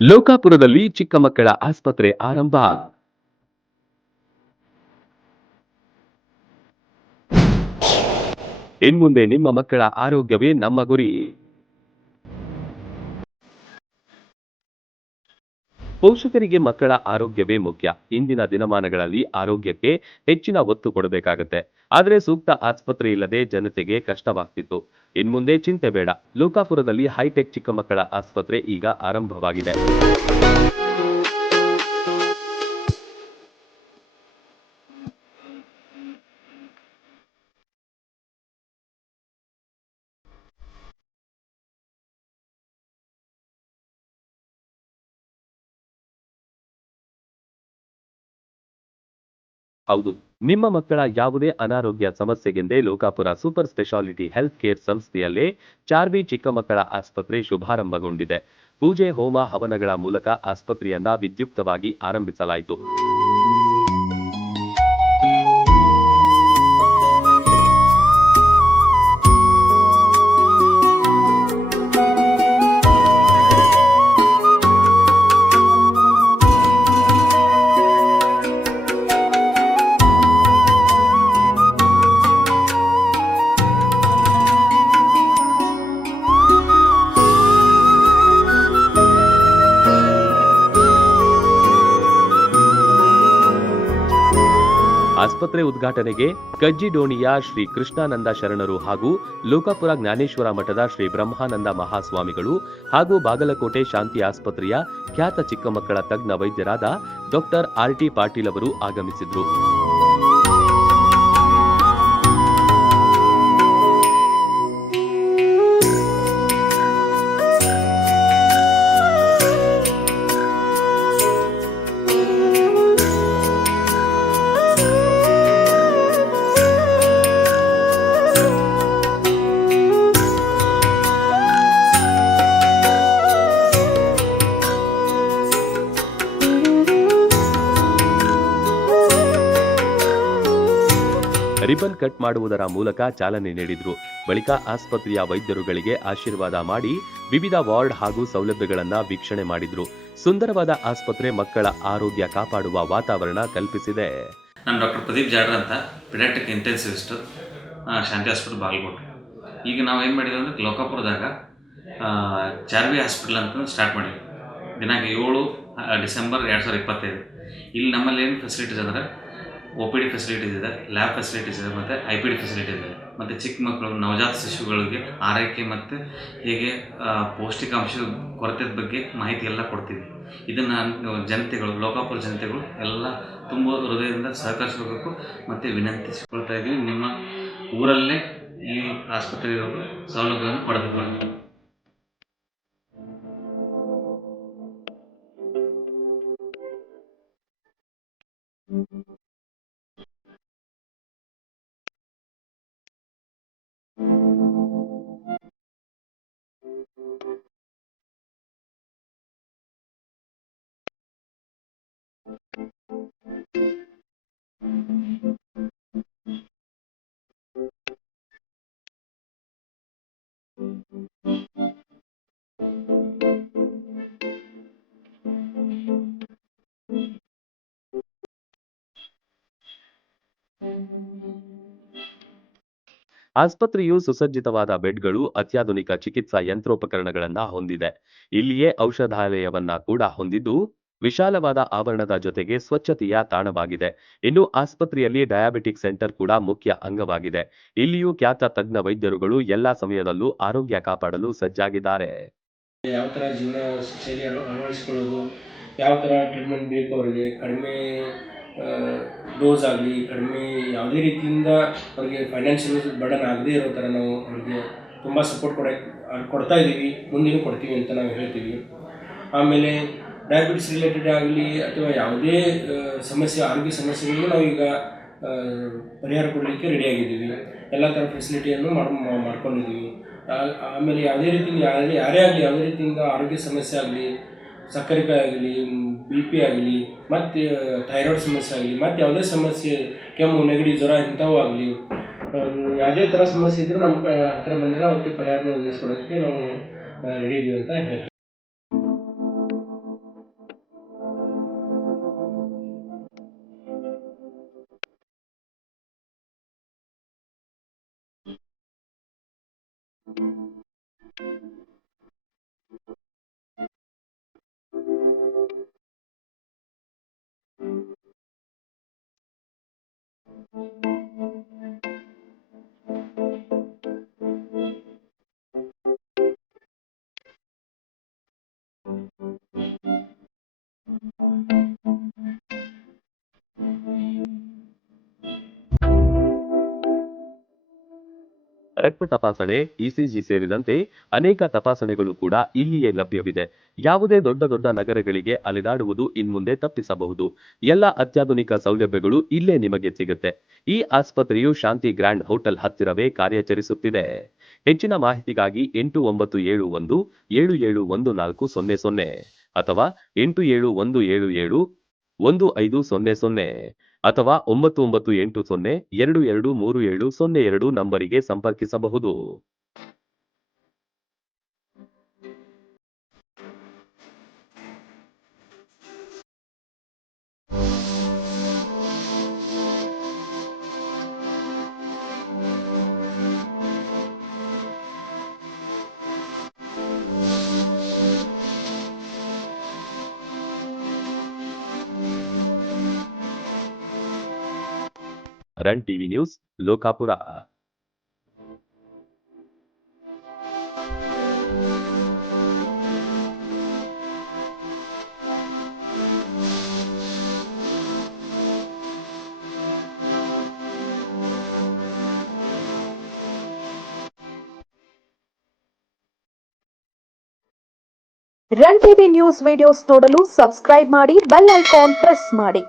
ಲೋಕಾಪುರದಲ್ಲಿ ಚಿಕ್ಕ ಮಕ್ಕಳ ಆಸ್ಪತ್ರೆ ಆರಂಭ. ಇನ್ಮುಂದೆ ನಿಮ್ಮ ಮಕ್ಕಳ ಆರೋಗ್ಯವೇ ನಮ್ಮ ಗುರಿ. ಪೋಷಕರಿಗೆ ಮಕ್ಕಳ ಆರೋಗ್ಯವೇ ಮುಖ್ಯ. ಇಂದಿನ ದಿನಮಾನಗಳಲ್ಲಿ ಆರೋಗ್ಯಕ್ಕೆ ಹೆಚ್ಚಿನ ಒತ್ತು ಕೊಡಬೇಕಾಗತ್ತೆ. ಆದರೆ ಸೂಕ್ತ ಆಸ್ಪತ್ರೆ ಇಲ್ಲದೆ ಜನತೆಗೆ ಕಷ್ಟವಾಗ್ತಿತ್ತು. ಇನ್ಮುಂದೆ ಚಿಂತೆ ಬೇಡ. ಲೋಕಾಪುರದಲ್ಲಿ ಹೈಟೆಕ್ ಚಿಕ್ಕ ಮಕ್ಕಳ ಆಸ್ಪತ್ರೆ ಈಗ ಆರಂಭವಾಗಿದೆ. ಹೌದು, ನಿಮ್ಮ ಮಕ್ಕಳ ಯಾವುದೇ ಅನಾರೋಗ್ಯ ಸಮಸ್ಯೆಗೆಂದೇ Lokapura super speciality health care ಸಂಸ್ಥೆಯಲ್ಲೇ ಚಾರ್ವಿ ಚಿಕ್ಕ ಮಕ್ಕಳ ಆಸ್ಪತ್ರೆ ಶುಭಾರಂಭಗೊಂಡಿದೆ. ಪೂಜೆ ಹೋಮ ಹವನಗಳ ಮೂಲಕ ಆಸ್ಪತ್ರೆಯನ್ನ ವಿದ್ಯುಕ್ತವಾಗಿ ಆರಂಭಿಸಲಾಯಿತು. ಆಸ್ಪತ್ರೆ ಉದ್ಘಾಟನೆಗೆ ಕಜ್ಜಿಡೋಣಿಯ ಶ್ರೀ ಕೃಷ್ಣಾನಂದ ಶರಣರು ಹಾಗೂ ಲೋಕಾಪುರ ಜ್ಞಾನೇಶ್ವರ ಮಠದ ಶ್ರೀ ಬ್ರಹ್ಮಾನಂದ ಮಹಾಸ್ವಾಮಿಗಳು ಹಾಗೂ ಬಾಗಲಕೋಟೆ ಶಾಂತಿ ಆಸ್ಪತ್ರೆಯ ಖ್ಯಾತ ಚಿಕ್ಕ ಮಕ್ಕಳ ತಜ್ಞ ವೈದ್ಯರಾದ ಡಾಕ್ಟರ್ ಆರ್.ಟಿ. ಪಾಟೀಲ್ ಅವರು ಆಗಮಿಸಿದ್ರು. ರಿಬನ್ ಕಟ್ ಮಾಡುವುದರ ಮೂಲಕ ಚಾಲನೆ ನೀಡಿದ್ರು. ಬಳಿಕ ಆಸ್ಪತ್ರೆಯ ವೈದ್ಯರುಗಳಿಗೆ ಆಶೀರ್ವಾದ ಮಾಡಿ ವಿವಿಧ ವಾರ್ಡ್ ಹಾಗೂ ಸೌಲಭ್ಯಗಳನ್ನ ವೀಕ್ಷಣೆ ಮಾಡಿದ್ರು. ಸುಂದರವಾದ ಆಸ್ಪತ್ರೆ ಮಕ್ಕಳ ಆರೋಗ್ಯ ಕಾಪಾಡುವ ವಾತಾವರಣ ಕಲ್ಪಿಸಿದೆ. ನಾನು ಡಾಕ್ಟರ್ ಪ್ರದೀಪ್ ಜಾಡ್ರ ಅಂತ, ಪಿಡಿಯಾಟ್ರಿಕ್ ಇಂಟೆನ್ಸಿವಿಸ್ಟ್, ಶಾಂತಿ ಹಾಸ್ಪಿಟಲ್ ಬಾಗಲಕೋಟೆ. ಈಗ ನಾವು ಏನು ಮಾಡಿದ್ವಿ ಅಂದರೆ ಲೋಕಾಪುರದಾಗ ಚಾರ್ವಿ ಹಾಸ್ಪಿಟಲ್ ಅಂತ ಸ್ಟಾರ್ಟ್ ಮಾಡಿದ್ವಿ. ದಿನಾಂಕ 7 ಡಿಸೆಂಬರ್ 2025. ಇಲ್ಲಿ ನಮ್ಮಲ್ಲಿ ಏನು ಫೆಸಿಲಿಟೀಸ್ ಅಂದರೆ OPD ಫೆಸಿಲಿಟೀಸ್ ಇದೆ, ಲ್ಯಾಬ್ ಫೆಸಿಲಿಟೀಸ್ ಇದೆ, ಮತ್ತು IPD ಫೆಸಿಲಿಟೀಸ್ ಇದೆ. ಮತ್ತು ಚಿಕ್ಕ ಮಕ್ಕಳು, ನವಜಾತ ಶಿಶುಗಳಿಗೆ ಆರೈಕೆ ಮತ್ತು ಹೇಗೆ ಪೌಷ್ಟಿಕಾಂಶ ಕೊರತೆ ಬಗ್ಗೆ ಮಾಹಿತಿ ಎಲ್ಲ ಕೊಡ್ತೀವಿ. ಇದನ್ನು ಜನತೆಗಳು, ಲೋಕಾಪುರ ಜನತೆಗಳು ಎಲ್ಲ ತುಂಬ ಹೃದಯದಿಂದ ಸಹಕರಿಸಬೇಕು ಮತ್ತು ವಿನಂತಿಸಿಕೊಳ್ತಾ ಇದ್ದೀವಿ. ನಿಮ್ಮ ಊರಲ್ಲೇ ಈ ಆಸ್ಪತ್ರೆ ಸೌಲಭ್ಯವನ್ನು ಪಡೆದುಕೊಳ್ಳಿ. ಆಸ್ಪತ್ರೆಯು ಸುಸಜ್ಜಿತವಾದ ಬೆಡ್ಗಳು, ಅತ್ಯಾಧುನಿಕ ಚಿಕಿತ್ಸಾ ಯಂತ್ರೋಪಕರಣಗಳನ್ನ ಹೊಂದಿದೆ. ಇಲ್ಲಿಯೇ ಔಷಧಾಲಯವನ್ನ ಕೂಡ ಹೊಂದಿದ್ದು, ವಿಶಾಲವಾದ ಆವರಣದ ಜೊತೆಗೆ ಸ್ವಚ್ಛತೆಯ ತಾಣವಾಗಿದೆ. ಇನ್ನು ಆಸ್ಪತ್ರೆಯಲ್ಲಿ ಡಯಾಬಿಟಿಕ್ ಸೆಂಟರ್ ಕೂಡ ಮುಖ್ಯ ಅಂಗವಾಗಿದೆ. ಇಲ್ಲಿಯೂ ಖ್ಯಾತ ತಜ್ಞ ವೈದ್ಯರುಗಳು ಎಲ್ಲಾ ಸಮಯದಲ್ಲೂ ಆರೋಗ್ಯ ಕಾಪಾಡಲು ಸಜ್ಜಾಗಿದ್ದಾರೆ. ಯಾವ ಥರ ಜೀವನ ಶೈಲಿ ಅಳವಡಿಸ್ಕೊಳ್ಳೋದು, ಯಾವ ಥರ ಟ್ರೀಟ್ಮೆಂಟ್ ಬೇಕು ಅವರಿಗೆ, ಕಡಿಮೆ ಡೋಸ್ ಆಗಲಿ, ಕಡಿಮೆ ಯಾವುದೇ ರೀತಿಯಿಂದ ಅವ್ರಿಗೆ ಫೈನಾನ್ಷಿಯಲ್ ಬರ್ಡನ್ ಆಗದೇ ಇರೋ ಥರ ನಾವು ಅವ್ರಿಗೆ ತುಂಬ ಸಪೋರ್ಟ್ ಕೊಡ್ತಾ ಇದ್ದೀವಿ, ಮುಂದೇನು ಕೊಡ್ತೀವಿ ಅಂತ ನಾವು ಹೇಳ್ತೀವಿ. ಆಮೇಲೆ ಡಯಾಬಿಟಿಸ್ ರಿಲೇಟೆಡ್ ಆಗಲಿ ಅಥವಾ ಯಾವುದೇ ಸಮಸ್ಯೆ, ಆರೋಗ್ಯ ಸಮಸ್ಯೆಗಳಿಗೂ ನಾವೀಗ ಪರಿಹಾರ ಕೊಡಲಿಕ್ಕೆ ರೆಡಿಯಾಗಿದ್ದೀವಿ. ಎಲ್ಲ ಥರ ಫೆಸಿಲಿಟಿಯನ್ನು ಮಾಡ್ಕೊಂಡಿದ್ದೀವಿ. ಆಮೇಲೆ ಯಾವುದೇ ರೀತಿಯಿಂದ ಯಾರೇ ಆಗಲಿ ಯಾವುದೇ ರೀತಿಯಿಂದ ಆರೋಗ್ಯ ಸಮಸ್ಯೆ ಆಗಲಿ, ಸಕ್ಕರೆ ಕಾಯಿ ಆಗಲಿ, BP ಆಗಲಿ, ಮತ್ತು ಥೈರಾಯ್ಡ್ ಸಮಸ್ಯೆ ಆಗಲಿ, ಮತ್ತು ಯಾವುದೇ ಸಮಸ್ಯೆ, ಕೆಮ್ಮು, ನೆಗಡಿ, ಜ್ವರ ಇಂಥವು ಆಗಲಿ, ಯಾವುದೇ ಥರ ಸಮಸ್ಯೆ ಇದ್ದರೂ ನಮ್ಮ ಹತ್ರ ಬಂದರೆ ಅವಕ್ಕೆ ಪರಿಹಾರನ ಒದಗಿಸ್ಕೊಡೋಕ್ಕೆ ನಾವು ರೆಡಿ ಇದ್ದೀವಿ ಅಂತ ಹೇಳ್ತೀವಿ. ರಕ್ತ ತಪಾಸಣೆ, ಇಸಿಜಿ ಸೇರಿದಂತೆ ಅನೇಕ ತಪಾಸಣೆಗಳು ಕೂಡ ಇಲ್ಲಿಯೇ ಲಭ್ಯವಿದೆ. ಯಾವುದೇ ದೊಡ್ಡ ನಗರಗಳಿಗೆ ಅಲೆದಾಡುವುದು ಇನ್ಮುಂದೆ ತಪ್ಪಿಸಬಹುದು. ಎಲ್ಲ ಅತ್ಯಾಧುನಿಕ ಸೌಲಭ್ಯಗಳು ಇಲ್ಲೇ ನಿಮಗೆ ಸಿಗುತ್ತೆ. ಈ ಆಸ್ಪತ್ರೆಯು ಶಾಂತಿ ಗ್ರ್ಯಾಂಡ್ ಹೋಟೆಲ್ ಹತ್ತಿರವೇ ಕಾರ್ಯಾಚರಿಸುತ್ತಿದೆ. ಹೆಚ್ಚಿನ ಮಾಹಿತಿಗಾಗಿ 8717714000 ಅಥವಾ 8717771500 ಅಥವಾ 9980223702 ನಂಬರಿಗೆ ಸಂಪರ್ಕಿಸಬಹುದು. Run TV news, Lokapur. Run TV news videos ನೋಡಲು ಸಬ್ಸ್ಕ್ರೈಬ್ ಮಾಡಿ, ಬೆಲ್ ಐಕಾನ್ ಪ್ರೆಸ್ ಮಾಡಿ.